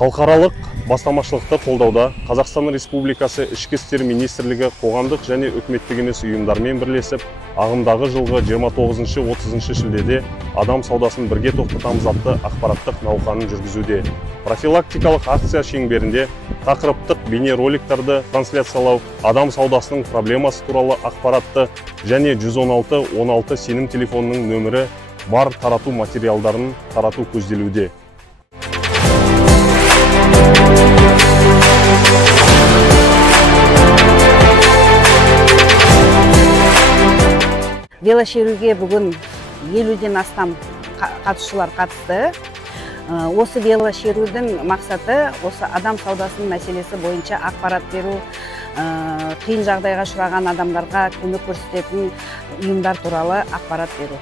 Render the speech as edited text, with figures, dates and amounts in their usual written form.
Халықаралық бастамашылықты қолдауда Қазақстан Республикасы Ішкі істер министрлігі қоғамдық және үкіметтік емес ұйымдармен бірлесіп, ағымдағы жылғы 29-30 шілдеде адам саудасын бірге тоқтатамыз атты ақпараттық науқанын жүргізуде. Профилактикалық акция шеңберінде тақырыптық бейнероликтарды трансляциялау, адам саудасының проблемасы туралы ақпаратты және 116-16 сенім телефонының нөмірі бар тарату материалдарын тарату көзделуде. Велошеруге бүгін 50-ден астам қатысушылар қатысты. Осы велошерудің мақсаты осы адам саудасының мәселесі бойынша ақпарат беру, қиын жағдайға ұшыраған адамдарға көмек көрсететін ұйымдар туралы ақпарат беру.